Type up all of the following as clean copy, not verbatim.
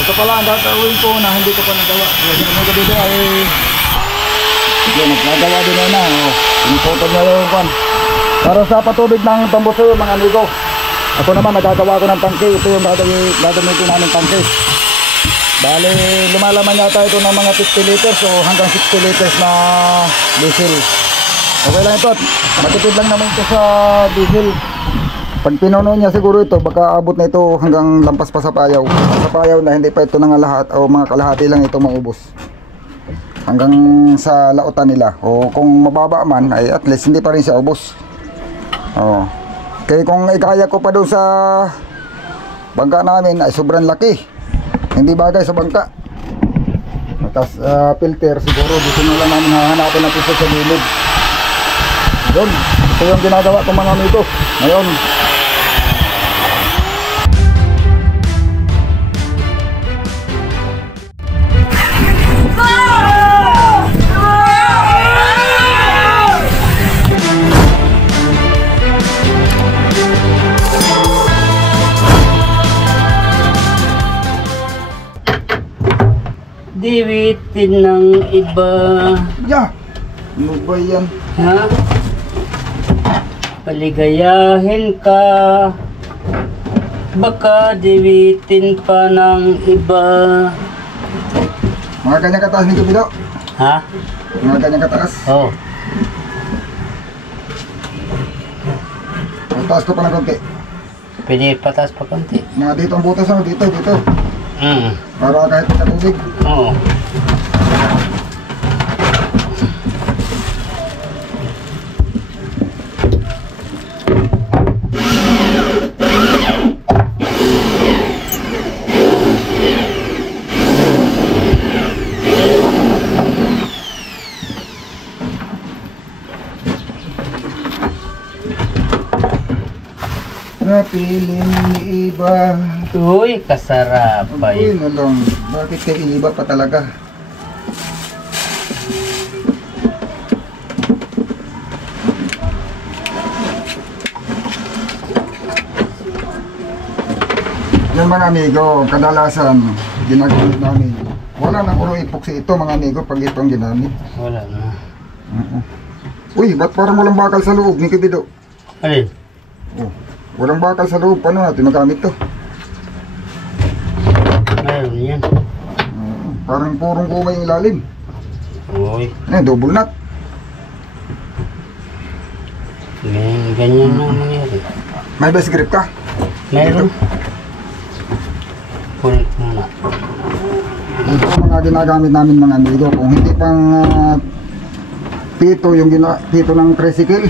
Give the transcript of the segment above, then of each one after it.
Ito pala ang gagawin ko na hindi ko pa nagawa. Kasi ang mga dito ay nagagawa din na. Pinipotol na yung kwan. Para sa patubig ng tambuso mga amigo. Ako naman nagagawa ko ng tangke. Ito yung gagamitin namin tangke. Bali lumalaman yata ito ng mga 50 liters o hanggang 60 liters na diesel. Okay lang ito. Matipid lang naman ito sa diesel. Pag pinuno niya siguro ito, baka abot na ito hanggang lampas pa sa payaw. Sa payaw na hindi pa ito nang lahat o mga kalahati lang ito maubos. Hanggang sa lautan nila. O kung mababa man ay at least hindi pa rin siya ubos. O. Kaya kung ikaya ko pa doon sa bangka namin ay sobrang laki. Hindi bagay sa bangka. Tapos filter siguro dito na lang namin hahanapin natin sa gilid. Yun. Ito yung ginagawa ko mga amigo. Ngayon. Diwitin ng iba. Yeah. Ano ba yan? Ha? Paligayahin ka. Baka diwitin pa ng iba. Mga ganyan kataas ni Cupido? Ha? Mga ganyan kataas? Oo. Taas ko pa ng konti. Pwede patas pa konti. Mga dito ang butas ako. Dito. Para kahit pagkatubig. Oo. Napiling ni iba. Uy, kasarapay. Uy, nalong. Bakit kay iba pa talaga? Yan mga amigo, kadalasan ginagamit namin. Wala nang urong epoxy ito mga amigo pag itong ginamit. Wala na. Uy, ba't parang walang bakal sa loob ni Cupido? Alin? Oh, walang bakal sa loob. Paano natin magamit to? Meron yan. Parang purong kumay yung ilalim. Uy. Double nut. Ganyan na mangyari. May best grip ka? Meron. Kulit muna. Ito ang mga ginagamit namin mga amigo. Kung hindi pang pito yung pito ng tricycle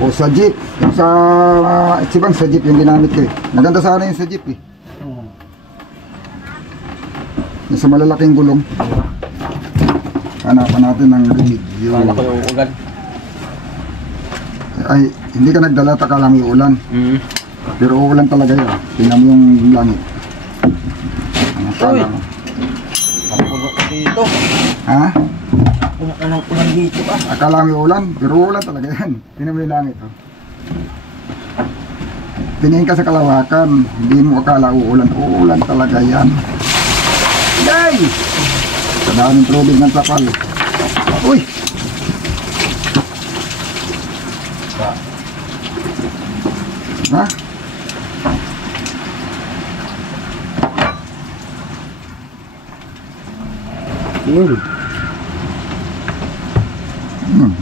o sa jeep. Yung sa Ichiban sa jeep yung ginamit ko eh. Maganda sana yung sa jeep eh. Yung sa malalaking gulong. Hanapan natin ng rig. Wala ko yung ulan. Ay, hindi ka nagdala, taka lang yung ulan. Pero ulan talaga yun. Tingnan mo yung langit. Ano kala mo? Napuno ko dito. Ha? Puno ka ng ulan dito ba? Akala mo yung ulan, pero ulan talaga yan. Tingnan mo yung langit. Oh. Tingin ka sa kalawakan, hindi mo akala uulan. Uulan talaga yan. Yay! Sa daming tubig ng tapal. Uy! Ha? Yun.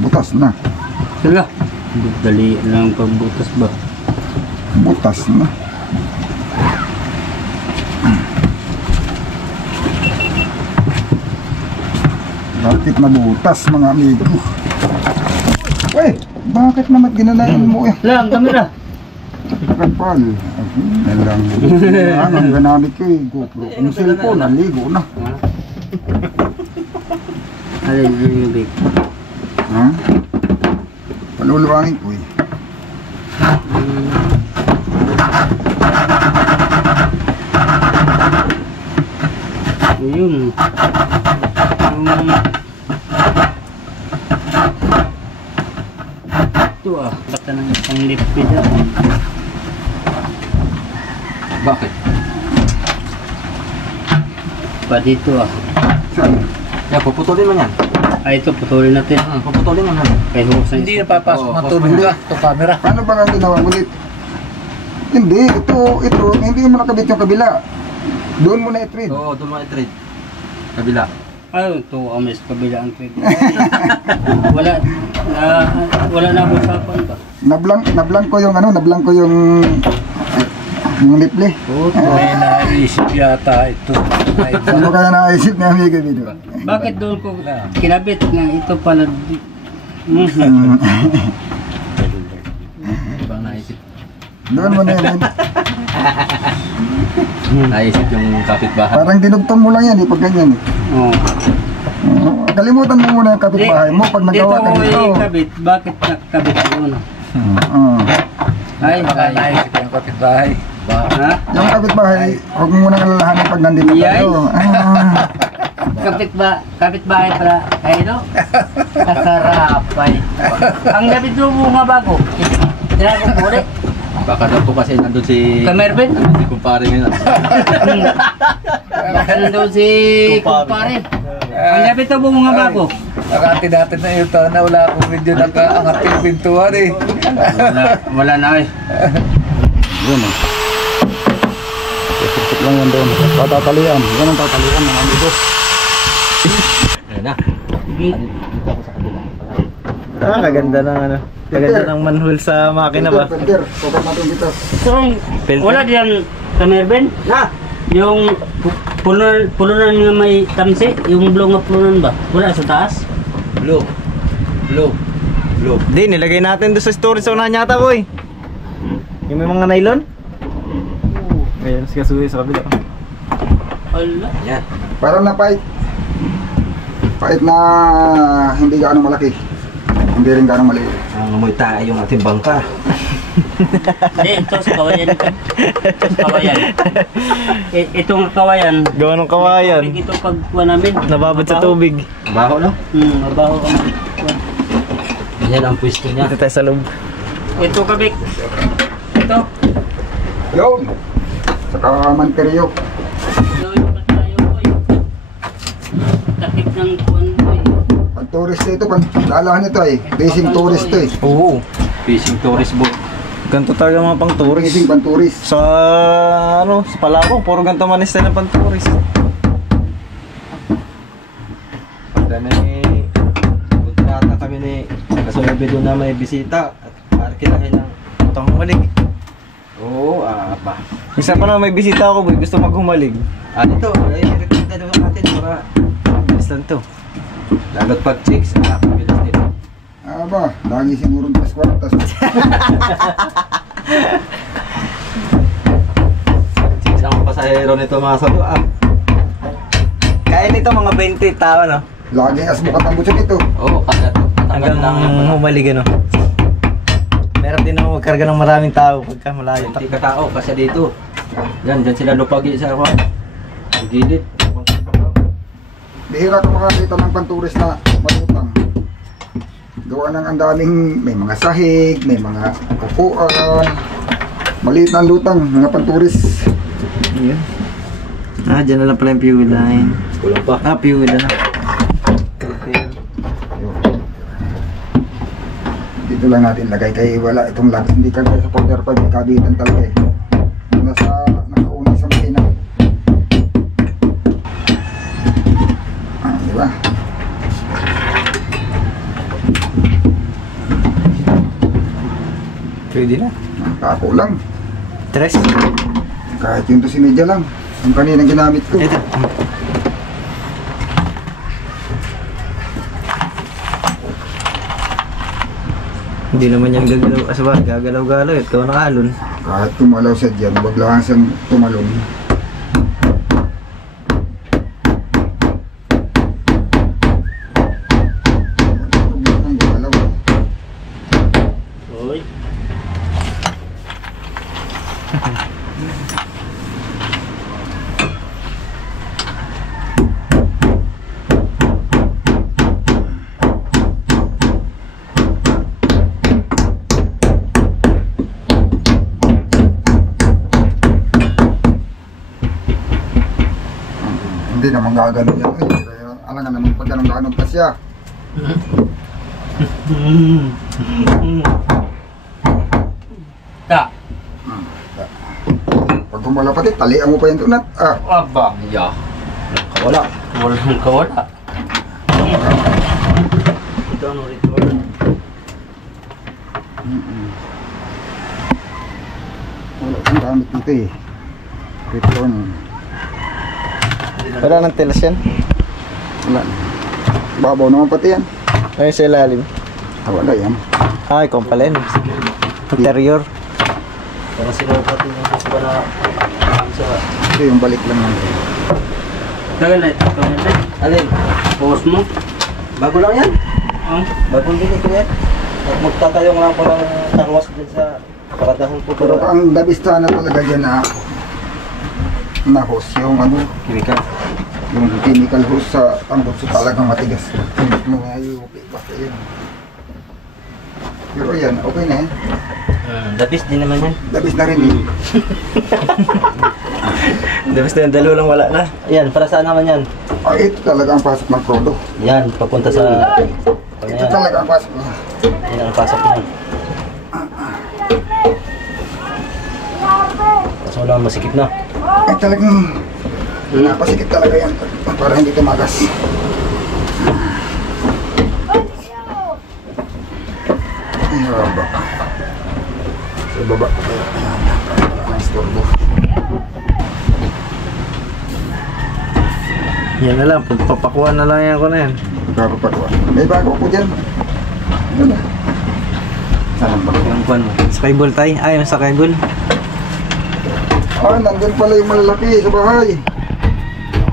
Butas na. Sila. Dali lang pagbutas ba? Butas na. Bakit na butas mga amigo? Uy! Bakit naman ginalain mo eh? Lang, kamera. Kapal. Yan lang. Ang ganamit ko eh. GoPro. Yung cellphone, naligo na. Alin yung big? Ha? Paluluangin ko eh. Ayun. Ito ah. Baka ng isang lipid ah. Bakit? Pa dito ah. Saan? Yan, puputulin mo yan. Ay, ito, putulin natin. Puputulin mo yan. Kay Husan. Hindi napapasok ng tubig Hindi. ito camera. Paano ba ang ginawa ulit? Hindi, ito, hindi mo nakabit yung kabila. Doon mo na i-trade. Oo, doon mo i-trade. Kabila. Ay, ito, amis, kabila ang trade. Wala na usapan ba? Nablang ko yung yung liple. May naisip yata ito. Ano kaya naisip ni Amigo dito? Bakit doon ko kinabit na ito pala? Ibang naisip. Doon mo na yun. Naisip yung kapitbahay. Parang dinugtong mo lang yan pag ganyan Oo. Kalimutan mo muna yung kapitbahay mo pag nagawa ka dito. dito. Dito kabit, bakit nakabit doon? Oo. Ay, Naisip yung kapitbahay. ha? Yung kapitbahay, huwag mo munang alalahanin pag nandito Yay. tayo. Kapitbahay pala, kayo no? Kasarapay. Ang gabit doon bunga bago. Kaya ko muli. Baka daw po kasi nandun si... Kamerben? Si kumpare ngayon. Baka nandun si kumpare. Ang gabit doon bunga bago. Nakati natin na ito na wala akong video nakaangat yung pintuan eh. Wala na eh. Yun eh. Isip lang yan doon. Tatatalian. Yan ang tatalian mga amigo. Ayan na. Kaganda ng ano. Kaganda ng manhole sa makina ba? Filter, pagkat natin dito. So, wala diyan Kamerben? Na! Yung pulunan nga may tamsi, yung blue nga pulunan ba? Wala sa taas? Blue. Blue. Blue. Di, nilagay natin doon sa storage sa unahan yata boy. Yung may mga nylon? Ayan, sikasuhin sa kabila. Wala. Yan. Parang napait. Pait na hindi gaano malaki. Hindi rin gaano maliit. Ang amoy tayo yung ating bangka. Hindi, ito sa kawayan ito. Ito sa kawayan. Itong kawayan. Gawa ng kawayan. Ito pagkuha namin. Nababad sa tubig. Baho, no? Mabaho ka. Yan ang pwesto niya. Dito tayo sa loob. Ito kabik. Ito. Yun! Saka manteryo. Yung tayo boy. Takip ng kuwan boy. Pag tourist ito, dalahan ito eh. Racing tourist ito eh. Oo. Fishing tourist boat. Ganito talaga mga pang tourist. Racing pan tourist. Sa sa Palabong, puro ganito man style ng pang tourist. Pagka may kontrata kami ni kasunod doon na may bisita at markitahin ng Itong humalig. oo, pa. Minsan pa na may bisita ako boy, gusto maghumalig. Ito, ay rekomenda naman natin para Bilis lang to. lalo't pag chicks, bilis nito. Aba, lagi sigurong paskwartas. Chicks ang pasahero nito mga sabi. Kaya nito mga 20 tao no? Lagi asbukat ang butsa nito. Oo, Hanggang humalig ano. Meron din naman magkarga ng maraming tao pagka malayo. Hindi ka tao kasi dito. Yan, dyan sila lupagi sa ako. Gilid. Bihira ka makakita ng panturist na malutang. Gawa ng ang daming, may mga sahig, may mga kukuan. Maliit na ang lutang, mga panturist. Yun. Dyan na lang pala yung fuel line. Kulang pa. Fuel na. Dito lang natin lagay kay wala itong lag. Hindi ka sa folder pa, may kabitan talaga eh. Nasa nakauna sa makina. Di ba? Pwede na. Kako lang. Tres. Kahit yung to si media lang. Yung kaninang ginamit ko. Ito. Hindi naman yan gagalaw. Asa ba? Gagalaw-galaw. Ito na alon. Kahit tumalaw siya dyan, wag lang siyang tumalon. Ang gumalaw. Oy. Hindi naman gagano yan. Alam nga naman pag ganun pa siya. Ta. Pag gumala pati, talian mo pa yan doon at Aba. Ya. Wala. Walang kawala. Ito ano ritual. wala kang gamit dito eh. Return. Wala nang tilas yan. Wala. Babaw naman pati yan. Ay, sa ilalim. Wala yan. Ay, kompalen. Interior. Parang sinukat yung gusto ko na sa... Ito yung balik lang naman. Tagal na ito. Alin? Post mo. Bago lang yan. Bagong din ito yan. Magtatayong lang ko ng tangwas din sa paradahan po. Pero ang labista na talaga dyan na hose yung ano, Chemical. yung chemical hose sa tambot so talagang matigas. Hindi mo nga yung basta yun. Pero yan, okay na yan. Dabis din naman yan. Labis na rin eh. Dabis na yan, dalawa lang wala na. Ayan, para saan naman yan? Ito talaga ang pasok ng Prodo. Yan, papunta sa... Ito talaga ang pasok niya. Yan ang pasok niyan. Kaso lang masikip na. Ay talagang napasikip talaga yan para hindi tumagas. Ay, baba. Sa baba. Nice turbo. Yan na lang, papakuha na lang yan ko na yan. Bago pa doon. May bago ko dyan. Ano na? Saan ba? Yung kwan mo. Skyball tay. Ay, yung skyball. Ah, nandun pala yung malalaki sa bahay.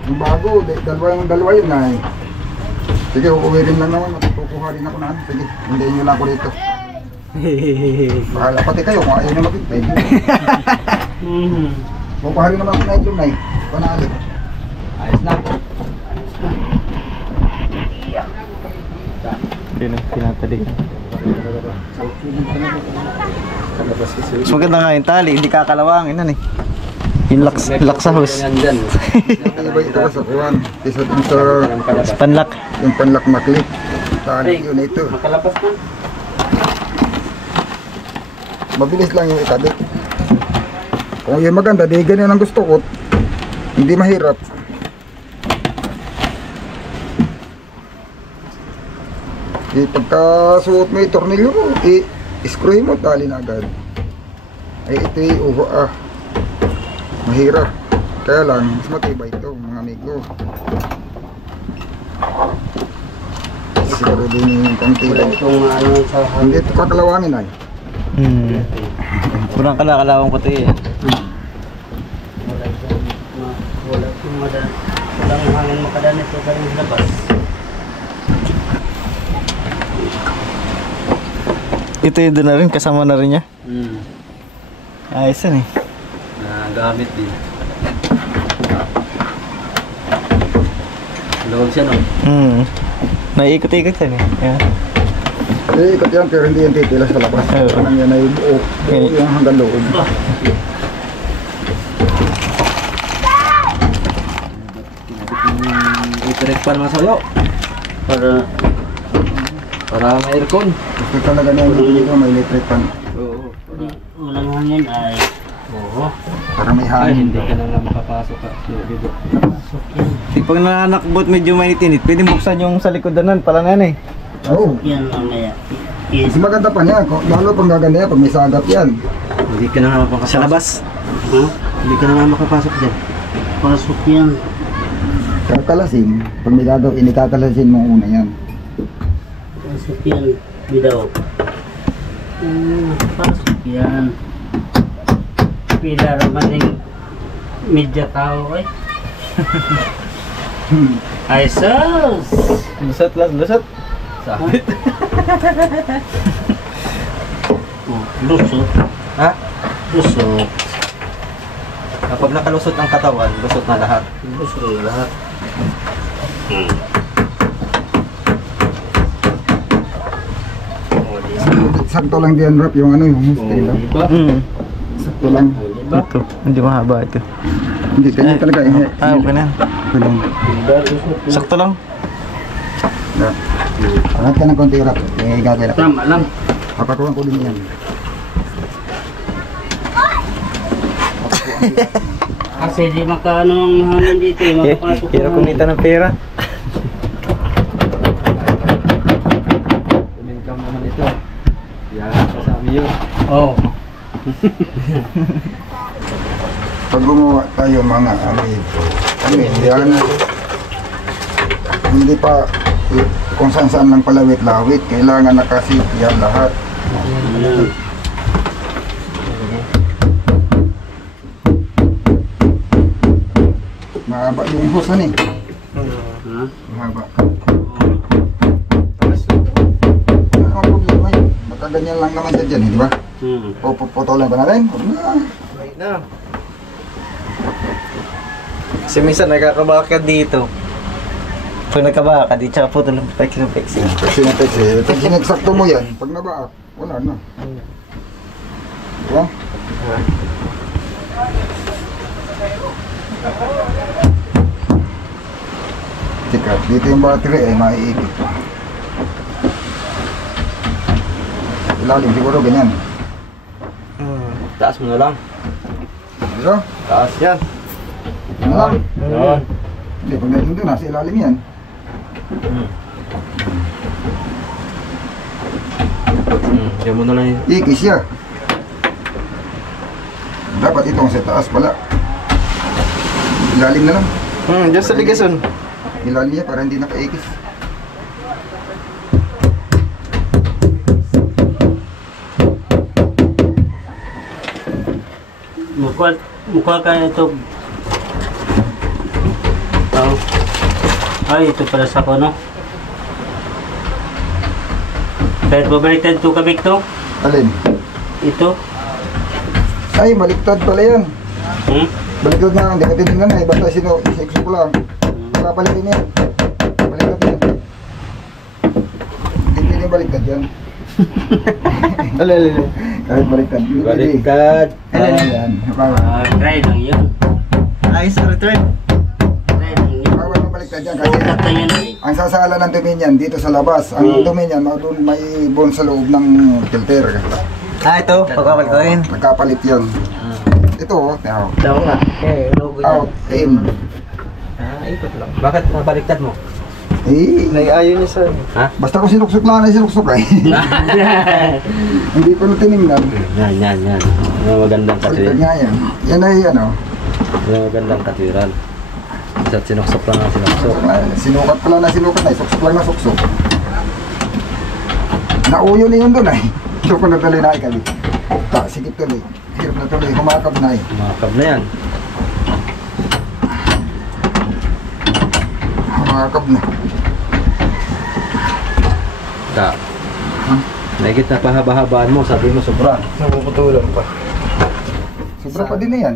Yung bago, dalawa yun na eh. Sige, uuwi rin lang naman. Matutukuha rin ako na. Sige, hindihin nyo lang ako dito. Bahala pati kayo kung ayaw nyo magintay. Kukuha rin naman ako na itlong na eh. Panalo. Ayos na. Hindi na, pinatalikan. Mas maganda nga yung tali, hindi kakalawangin nan eh. Yung lock sa hose. Yan dyan. Iba ito sa kuwan. Isa dun sa Sa panlock. yung panlock na clip. Tali yun ito. Makalabas na. Mabilis lang yung ikabit. Kung yung maganda, di ganyan ang gusto ko. Hindi mahirap. Pagkasuot mo yung tornilyo mo, i-screw mo, tali na agad. Ay ito yung mahirap. Kaya lang, mas matibay ito mga amigo. Siguro din yung pangtibay. Itong ano sa... Hindi ito kakalawangin ay. Kurang kalakalawang ko ito eh. Walang hangin makadanas sa galing labas. Ito yung doon na rin, kasama na rin niya. Ayos yan eh. Nagamit din. Lawag siya no? Naiikot-ikot yan eh. Yeah. Ikot yan pero hindi yan titila sa labas. Oo. Parang yan ay buo. Buo yung hanggang loob. Itirek pa naman sa'yo. Para may aircon. Gusto talaga na yung dito may electric fan. Oo. Walang hangin ay... Oo. Para may Ay, hangin. hindi ka na nga makapasok ka. Dito. Pag nanakbot medyo mainit-init, pwede buksan yung sa likodanan pala na yan eh. Oo. Yan mamaya. Mas maganda pa niya. Lalo pang gaganda yan pag may sagap yan. Hindi ka na nga makapasok. Sa labas. Hindi ka na nga makapasok dyan. Pasok yan. Kakalasin. Pag may gagawin, ikakalasin mo una yan. Pasok yan. Bidaw. Pasok yan. Pila naman yung media tao eh. Ay sus! Lusot lang, lusot. Sabit. Lusot. Ha? Lusot. Kapag nakalusot ang katawan, lusot na lahat. Lusot lahat. Sakto lang diyan rap yung ano yung stay lang. Diba? Sakto lang. Ito, hindi mahaba ito. Hindi, kanya talaga. Okay na yan. Ganun. Sakto lang. Angat ka ng konti rap. Gagawin na. Tama lang. Papakuhan ko din yan. Kasi di makaano ang hangin dito eh. Makapasok Hirap kumita ng pera. Income naman ito. Yan, kasama yun. Oo. Pag gumawa tayo mga amigo, yan, hindi pa kung saan lang palawit-lawit, kailangan nakasip yan lahat. Mahaba yung husan eh. Ha? Mahaba. Ano ang problema yun? Makaganyan lang naman siya dyan, di ba? Puputulan ba natin? Huwag na. Wait na. Kasi minsan nagkakabaka dito. Pag nagkabaka dito, tsaka puto lang pexi. Kasi na kasi, pag sinagsakto mo yan, pag nabaak, wala na. Diba? Sikat, dito yung battery ay maiikot. Ilalim siguro ganyan. Taas mo na lang. Diba? Taas yan. Ano lang? Yan. Hindi, pag nandun doon, nasa ilalim yan. Diyan mo na lang yun. Ikis siya. Dapat itong sa taas pala. Ilalim na lang. Diyan sa ligason. Ilalim niya para hindi nakaikis. Mukha kaya ito. Oh. Ay, ito pala sa ko, no? Kahit babaliktad ito kabik to? Alin? Ito? Ay, baliktad pala yan. Hmm? Baliktad nga, hindi ka titignan na eh. Basta isikso ko lang. Papalitin yan. Baliktad yan. Hindi pwede baliktad yan. Alin. Kahit baliktad. Baliktad. Yan. Try lang yun. Ayos sa return. Try lang yun. Bawal mo baliktad yan kasi Utak na yun eh. ang sasala ng dumi niyan dito sa labas. Ang dumi niyan, doon may bone sa loob ng filter. Ito. Pagkabal ko rin. Nagkapalit yan. Ito, oh. Daw nga. Eh, logo Out, in. Ikot lang. Bakit nabaliktad mo? Eh, Nag-ayaw niya sa... basta kung sinuksok lang na sinuksok eh. Hindi ko na tinignan. Yan. Yan magandang Baliktad katwiran. nga yan. Yan ay ano. Yan magandang katwiran. Isa't sinuksok lang ang sinuksok. Sinukat pala na sinukat na. Suksok lang na suksok. Nauyo na yun doon eh. So ko na tuloy na ikali. Sikip tuloy. Hirap na tuloy. Kumakab na eh. Makakab na yan. Kumakab na. Da. Naigit na pahaba-habaan mo, sabi mo sobra. Napuputulan pa. Sobra pa din na yan.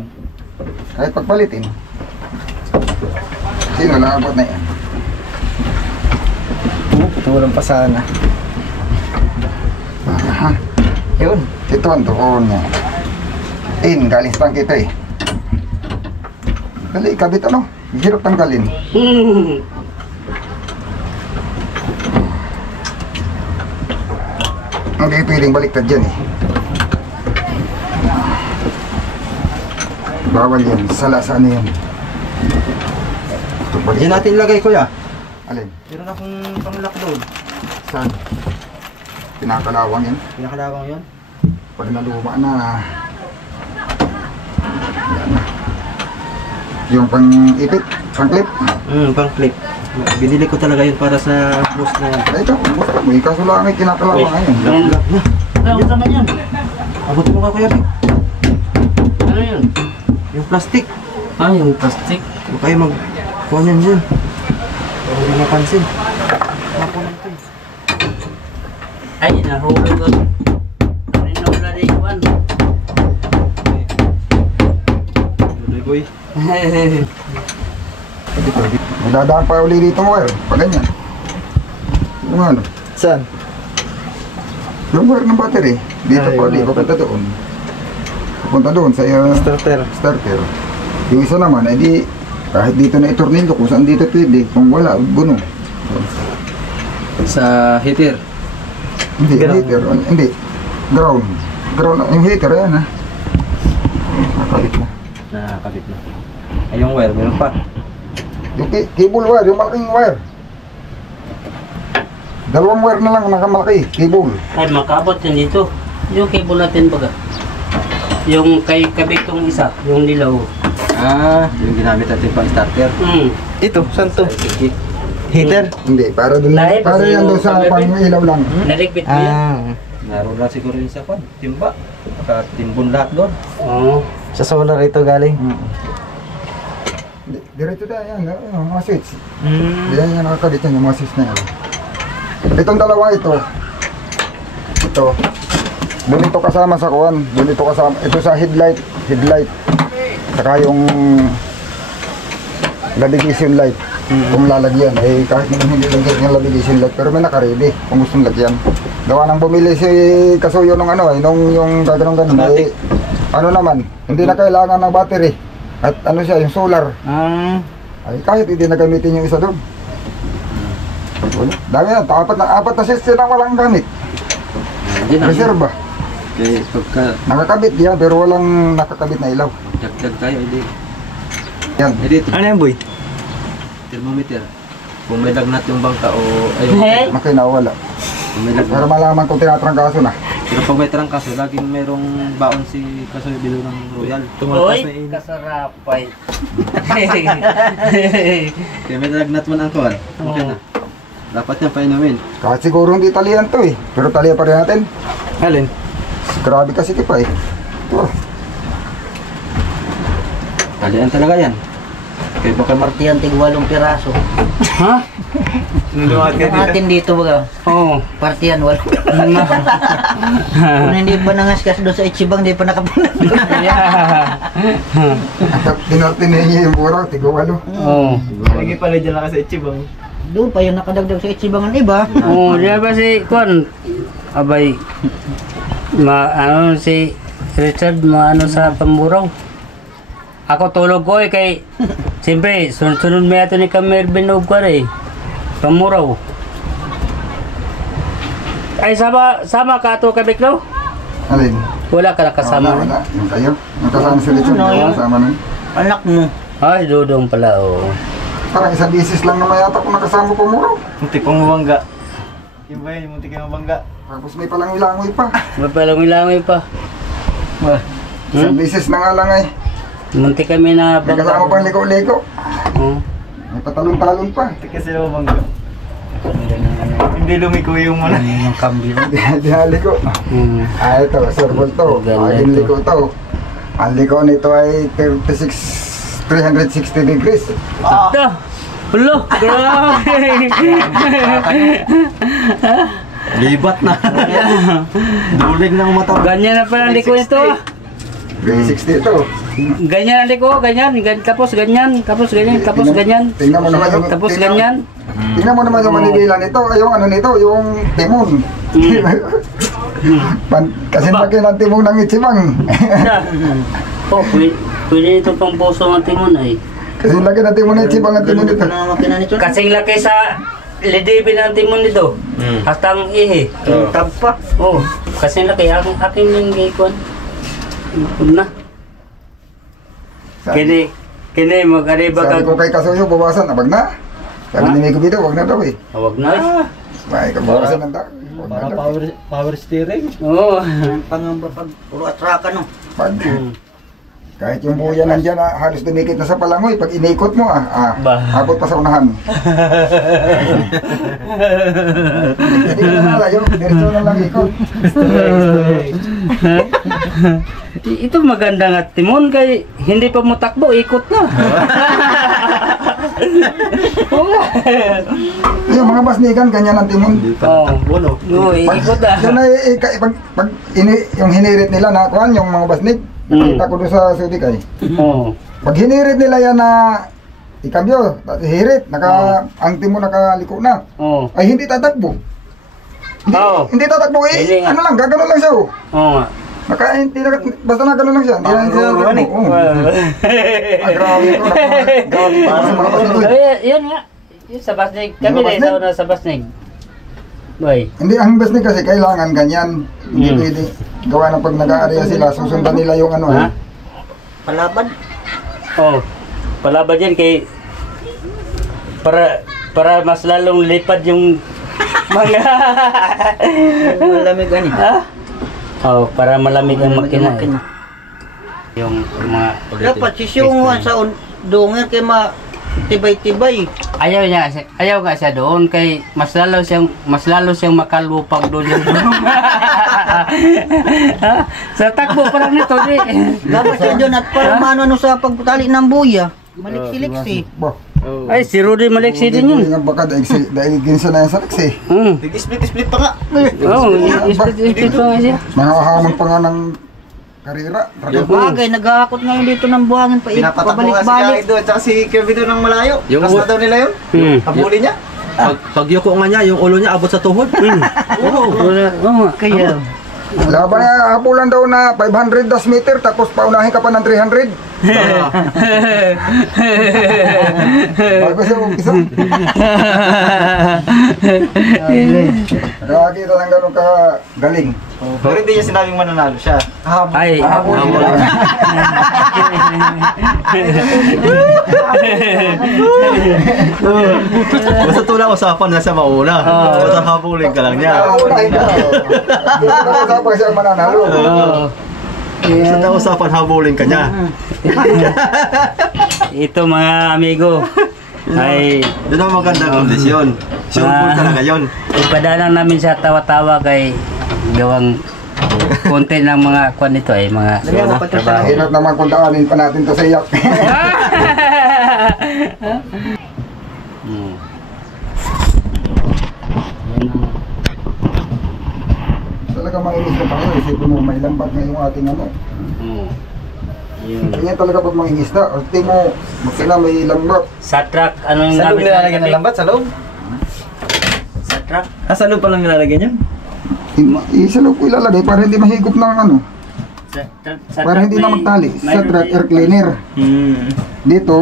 Kahit pagpalitin. Sino nakabot na yan? Puputulan pa sana. Aha. Yun. Ito ang doon niya. In, galing sa tangke ito eh. Dali, kabit ano? Hirap tanggalin. Hindi pwedeng baliktad yan eh. Bawal yan. Sala sa ano yan. Ito balik. Diyan natin ilagay, kuya. Alin? Meron akong panglock doon. Saan? Pinakalawang yan. Pinakalawang yun? Pag naluma na. Yan na. Yung pang-ipit, pang-clip. Pang clip. Binili ko talaga yun para sa post na yan. Ay, ito, gusto mo. Ikaso lang ay kinakalawang ngayon. Lock na. Ano naman yun? Abutin mo ka, kuya. Vic. Ano yun? Yung plastic. Ah, yung plastic. Huwag kayo mag-kuha niyan dyan. Para hindi mapansin. Mapunan ito eh. Ay, nahulog ko. Rinula na iwan. Tuloy, boy. Magdadaan pa uli dito mo wire. Pag ganyan. Yung ano? Saan? Yung wire ng battery. Dito Ay, pa uli. yung Papunta doon. Papunta doon sa Starter. starter. Yung isa naman, edi kahit dito na itornilyo, kung saan dito pwede. Kung wala, gulong. Sa heater. Hindi, heater. Hindi. Ground. Ground. Yung heater, yan ha. Nakakabit na. Nakakabit na. Ay, yung wire, meron pa. Yung cable wire, yung malaking wire. Dalawang wire na lang nakamalaki, cable. Ay, makabot yan dito. Yung cable natin baga. Yung kay kabitong isa, yung dilaw. Yung ginamit natin pang starter. Ito, saan to? Heater? Hindi, para doon Lahat, para kasi yan doon yung sa pag- pang-ilaw lang. Naligpit mo yan. Naroon lang siguro yun sa pan. Timba. Timbon lahat doon. Oo. Sa solar ito galing. Diretso na yan, mga switch. Yan yung nakakabit yan, yung mga switch na yan. Itong dalawa ito. Ito. Doon ito kasama sa kuwan. Doon ito kasama. Ito sa headlight. Saka yung navigation light. Kung lalagyan. Eh kahit naman hindi lagyan yung navigation light. Pero may nakaredy kung gustong lagyan. Gawa nang bumili si Kasuyo nung ano eh. Nung yung gaganong-ganon. Eh, ano naman. Hindi na kailangan ng battery. At ano siya, yung solar. Ay kahit hindi na gamitin yung isa doon. Dami na. Apat na system na walang gamit. Reserva. Okay, pagka Nakakabit yan pero walang nakakabit na ilaw. dagdag tayo, hindi. Yan. Dito, Ano yan, boy? thermometer. Kung may lagnat yung bangka o ayun. Hey. Makinawala. Kung may lagnat. Para malaman kung tinatrangkaso na. Pero pag may trangkaso, laging merong baon si Kasoy Bilo ng Royal. Tumalpas na Uy, init. kasarapay. Kaya may lagnat man ang kuwan. Okay na. Dapat niya painumin. Kahit siguro hindi talian to eh. Pero talian pa rin natin. Alin? Grabe kasi kipa eh. Ito. Kalian talaga yan. Kaya baka Partiyan tig 8 piraso. Ha? Nuluwag ka Yung dito. atin dito baga. Oo. Partiyan 8. Kung hindi pa nangaskas doon sa Ichibang, hindi pa nakapunod. Tinartin niya yung buraw, tigawalo. Oo. Lagi pala dyan lang sa Ichibang. Doon pa yung nakadagdag sa Ichibang ang iba. Oo, di ba si Kwan? Abay, ano si Richard, maano sa pamburaw. Ako tulog ko eh, kay, siyempre, sunod-sunod may ato ni Kamervin og Kwan eh. Pamburaw. Ay, sama ka ato kabiklo? Alin? Wala ka nakasama. Wala. Yung kayo. Yung kasama si Richard. Ano yun? Kasama na. Anak mo. Ay, dudong pala, oo. Parang isang bisis lang naman yata kung nakasama po muraw. Muntik pang mabangga. Yung ba yun, muntik kang mabangga. Tapos may palang ilangoy pa. Mapalangoy-langoy pa. Isang bisis na nga lang eh. Munti kami na May kasama pang liko-liko. Oo. May patalon-talon pa. Muntik kasi mabangga. Hindi lumiko yung mana. Yung kambyo. Di liko. Ah, ito, serval to. Ganda Aging ito. liko to. Ang liko nito ay 360 degrees. Ito! Hulo! Grabe! libat na. Dulig ng mata. Ganyan na pala ang liko nito ah. 360 ito. Ganyan ang liko, ganyan. Tapos ganyan, tapos ganyan, tapos ganyan. Tingnan mo naman yung... Tapos tingnan- ganyan. Tingnan mo naman yung manibela nito. Ay, yung ano nito, yung timon. Kasi laki ng timon ng Ichibang. Oh, pwede ito pang puso ng timon ay. Kasi laki ng timon ng Ichibang ang timon nito. Ano makina nito? Kasing laki sa lidibin ng timon nito. Hasta ang ihi. Oh. Tagpa. Oh, kasing laki. Aking yung gaykuan. Na. Kini mag-ariba Sabi ko ka. kay Kasuyo, bawasan. Abag na. Sabi ni Miko Bido, wag na daw eh. Huwag na. May kabawasan ng daw. Wag na Para daw. power steering. Oo. Ang pangamba pag puro atrakan no. Pag, kahit yung buya nandyan, halos dumikit na sa palangoy. Pag inikot mo, Ba. abot pa sa unahan. Hindi ka na nalayo, diretso na lang ikot. Ito maganda nga timon kay hindi pa mo takbo, ikot na. Yung mga basnikan, ganyan ang timon. Oo. Takbo, no? Oo, ikot na. Yun ay, yung hinirit nila na, kuhan, yung mga basnik, nakita ko doon sa Subic ay. Oo. Pag hinirit nila yan na ikambyo, hirit, ang timon nakaliko na, Oo. ay hindi tatakbo. Oo. Hindi tatakbo Hindi eh, nga. ano lang, gagano lang siya oh. Oo. Hindi na, basta na gano'n lang siya. Hindi na siya. Oo. Ay, grabe ito. Grabe para sa mga pasito. Yan nga. Yung sa Basnig. Kami na isa na sa Basnig. Boy. Hindi, ang basnig kasi kailangan ganyan. Hindi pwede gawa na pag nag-aarya sila, susundan nila yung ano. Ha? Palaban. Oh. Palaban yan kay para mas lalong lipad yung mga Malamig ani. ha? Oh, para malamig ang makina. Yung mga Dapat sisiyungan sa dungir kay tibay-tibay. ayaw nga siya doon kay mas lalo siyang makalupag doon yung ha? Sa takbo parang nito di. Dapat siya doon at para mano sa pagtali ng buya. Maliksi-liksi. Bo, Ay si Rudy Maliksi din yun. nga baka dahil ginsa na yan sa Lex eh. Split pa nga. Oh, ispit pa nga siya. Mahahamon pa nga ng karera. Bagay, naghahakot ngayon dito ng buhangin pa Pinapatakbo nga si Kaki pabalik-balik. doon, tsaka si Kirby doon ng malayo. Yung Kasama daw nila yun. Habulin niya. Pag yuko nga niya, yung ulo niya abot sa tuhod. Kaya, Laban niya, hapulan daw na 500 das meter, tapos paunahin ka pa ng 300. Bago siya umpisa. Nakakita ng gano'n ka galing. Pero hindi niya sinabing mananalo siya. Ay, Basta tula usapan na siya mauna. Basta habulin ka lang niya. Paunahin ka. Hindi siya mananalo. Basta usapan habulin ka niya. ito mga amigo ay Yun ang magandang kondisyon. Sure ka na ngayon. ipadalang namin sa tawa-tawa kay gawang konti ng mga kwan nito ay mga trabaho. Hirap naman kung daanin pa natin to sa iyak. Talaga mainis na tayo. Isipin mo, may lambat na yung ating ano. Kanya talaga pag mainis na. O tingin mo, magkina may lambat. Sa truck, ano yung Sa loob gamit nilalagyan ng lambat? Sa loob? Sa truck? Sa loob pa lang nilalagyan yan? Isa lang ko ilalagay para hindi mahigop ng ano. Sa Para truck hindi na may- magtali. Sa mayroon truck din. air cleaner. Dito,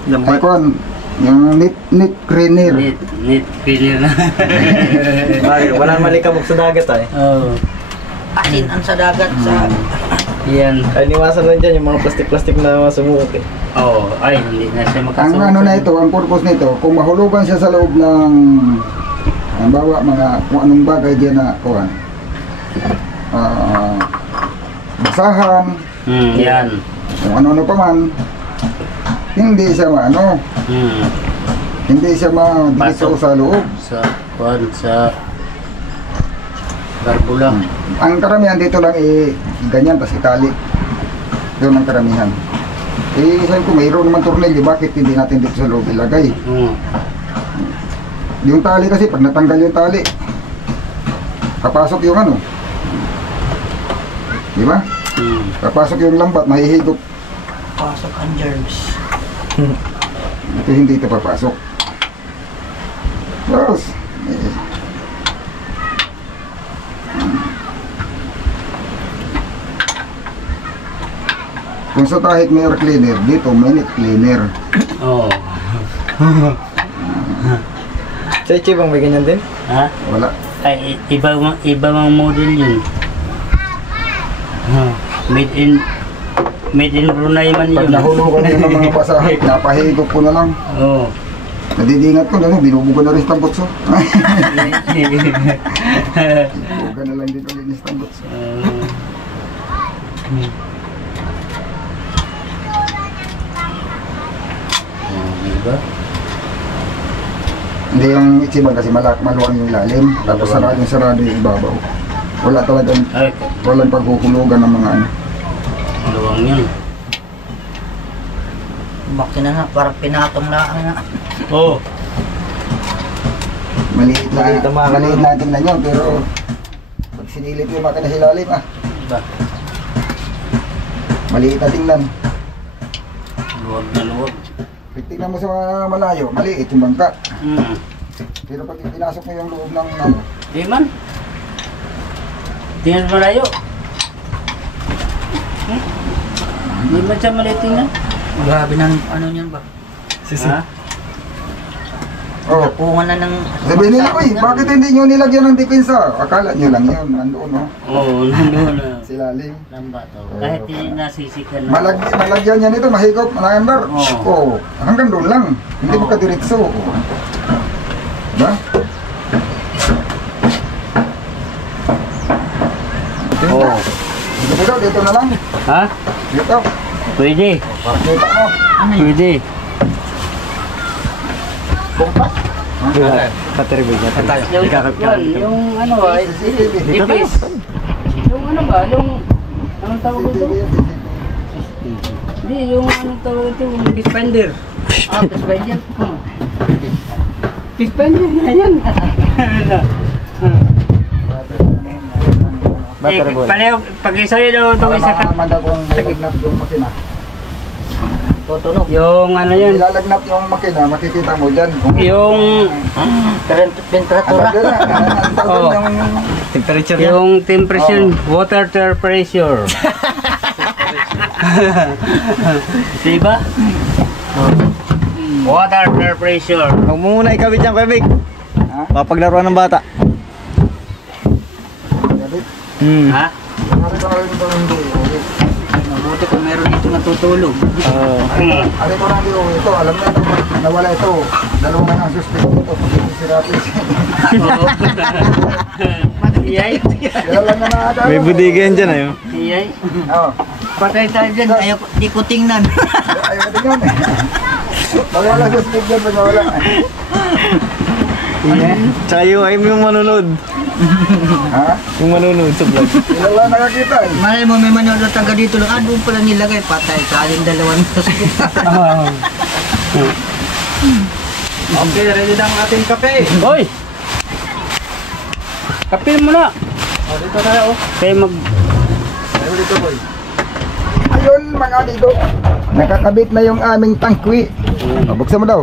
ay Lambat. kuan, yung net cleaner. Neat cleaner na. Ay, walang malikabok sa dagat ay. Oh, asin ang sa dagat sa yan. Ay, niwasan lang dyan yung mga plastic-plastic na sumukot eh. Oh, ay, hindi na siya Ang makasuot. ano na ito, ang purpose nito, kung mahulugan siya sa loob ng bawa mga kung anong bagay diyan na kuan. Basahan, Yan. kung ano-ano pa man, hindi siya maano, hindi siya madito Pasok. sa loob. Sa kwan, sa barbula. Ang karamihan dito lang ganyan, tas itali. Yun ang karamihan. Sabi ko, mayroon naman tornilyo, bakit hindi natin dito sa loob ilagay? Yung tali kasi, pag natanggal yung tali, papasok yung ano. Di ba? Papasok yung lambat, mahihigop. pasok ang germs. Ito hindi ito papasok. Tapos, kung sa tahik may air cleaner, dito may net cleaner. Oh. Sa Ichibang may ganyan din? Ha? Wala. Ay, iba mang model yun. Made in Brunei man Pag yun. nahulugan yun ng mga pasahe, napahigop ko na lang. Oh. Nadidingat ko na lang, binubugan na rin sa tambutso. Binubugan na lang dito rin sa tambutso. Diba? Hindi yung Ichiban kasi maluwang yung ilalim, tapos sarado yung ibabaw. Wala talagang, Ay, walang pagkukulogan ng mga ano. maluwang yun. Makina na, parang pinatong na nga. Oh. Maliit Maliit ang makina. maliit na tingnan nyo, pero pag sinilip yung makina sa ilalim, Diba? maliit na tingnan. Luwag na luwag. Pag tingnan mo sa malayo, maliit yung bangka. Hmm. Pero pag pinasok mo yung loob ng ano, Di man. Tingnan mo layo. May matcha maliit na. Grabe ng ano niyan ba? Ha? Oh. Napungan na ng... Sabihin nila, uy, bakit hindi nyo nilagyan ng depensa? Akala nyo lang yun, nandoon, no? Oo, nandun na. Silalim. Lamba to. Kahit hindi nasisikan na. Malagyan niya nito, mahigop, number. Oo. Oh, hanggang doon lang. Hindi mo kadiretso. Diba? Oo. Dito na lang. Ha? Dito. Pwede. Pakita mo. Pwede. Battery boy. Yung ano ba? Ipis. Yung ano ba? Yung... Anong tawag ito? Hindi, yung anong tawag ito? Yung suspender. Suspender? Suspender na yan. Battery boy. Pag-isa yun daw itong isa ka. Para kung nilalagnat yung makina. Tutunog. Yung ano yun. Nilalagnat yung makina, makikita mo dyan. Yung... Temperatura. Oh. Temperature yan. Yung temperature, water temperature. Diba? Water temperature. Huwag mo muna ikabit yan, Kuya Vic. Ha? Papaglaruan ng bata. Ha? Mabuti kung meron dito natutulog. Alam ko lang ito, alam na ito, nawala ito. Dalawa na ang suspect ito, pag-ibig si Rapis. Iyay? Kaya lang na nakakala. May budiga yan dyan, ayun. Iyay? Oo. Patay tayo dyan. Ayaw, di ko tingnan. Ayaw natin yun eh. Nawala suspect dyan, pag nawala. Tsaka yung manunod. Ha? Yung manunod sa vlog. Ilan lang nakakita eh. Malay mo may manonood taga dito lang. Ah, doon pala nilagay. Patay ka. Yung dalawang Okay, ready na ang ating kape. Hoy! Kapil mo na! Dito na oh. Kaya mag... Ayaw dito boy. Ayun mga amigo. Nakakabit na yung aming tangkwi. Buksan mo daw.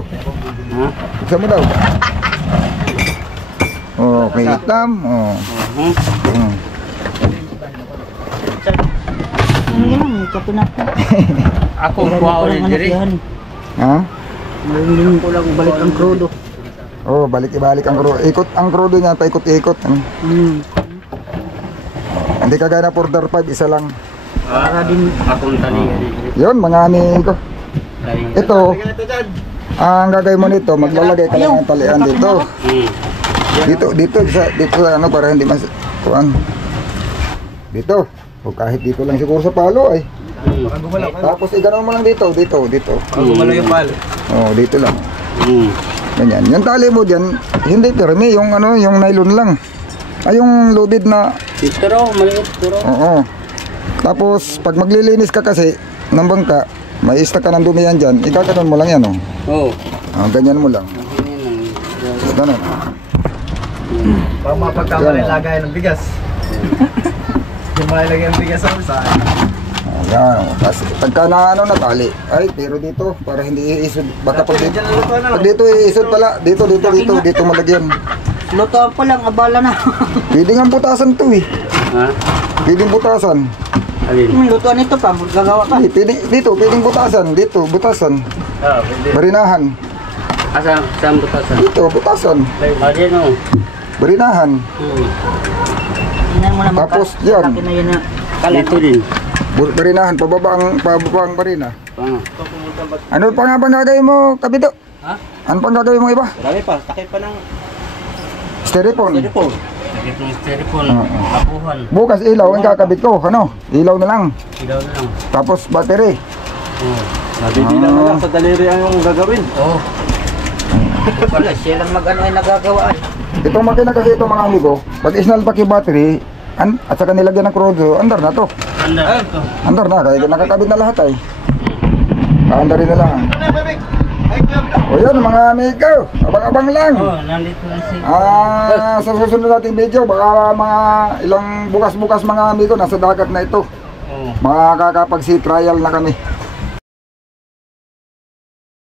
Ha? Buksan mo daw. Okay, tam. Oh. Ano yan? Kapunat ko. Ako, kuha ulit diri. Ha? Malingin ko lang balik ang krudo. Oh, balik-ibalik ang krudo. Ikot ang krudo niya, paikot-ikot. Ano? Hindi kagaya na for 5, isa lang. Para din akong talihan. Yun, mga amigo. Ito, ang gagawin mo nito, maglalagay ka lang ng talian dito. Dito sa ano, para hindi mas kuan. Dito. O kahit dito lang siguro sa palo ay. Tapos igano mo lang dito. Gumalaw yung pal. Oh, dito lang. Ganyan. Yung tali mo diyan, hindi pirmi, yung ano, yung nylon lang. Ay yung loaded na. Ito raw, maliit ito raw. Oo. Tapos pag maglilinis ka kasi ng bangka, may istak ka ng dumi yan dyan, ikakanon mo lang yan, oh. Oo. Ganyan mo lang. Ganun. Para mapagkamali lagay ng bigas. Yung malagay ng bigas sa saan. Yan. Tapos pagka na ano natali, ay pero dito para hindi iisod. Baka pag dito iisod pala. Dito malagyan. Luto pa lang, abala na. Pwede nga butasan to eh. Ha? Pwedeng butasan. Alin? Lutuan nito pa, gagawa ka. Pwedeng butasan. Dito, butasan. Ah, pwede. Barinahan. Saan butasan? Dito, butasan. Alin o. Barinahan. Tingnan mo naman. Tapos yan. Laki na yan na. Dito din. Barinahan, pababa ang barina. Ah. Ano pa nga bang gagawin mo, Kabito? Ha? Ano pang gagawin mo iba? Marami pa, takip pa ng Styrofoam. styrofoam. Dito yung styrofoam. Oo. Kapuhan. Bukas ilaw ang kakabit ko. Ano? Ilaw na lang. Ilaw na lang. Tapos battery. Oo. Nabibilang na lang sa daliri ang yung gagawin. Oo. Wala, siya lang mag-ano ay nagagawa. Itong makina kasi ito mga amigo, pag isnal pa yung battery, at saka nilagyan ng crudo, andar na to. Anda ito. Andar na, kaya nakakabit na lahat ay. Kaandar rin na lang. O yun mga amigo, abang-abang lang. Oo, nandito na si... Sa susunod nating video, baka mga ilang bukas-bukas mga amigo, nasa dagat na ito. Oo. Makakapag-sea trial na kami.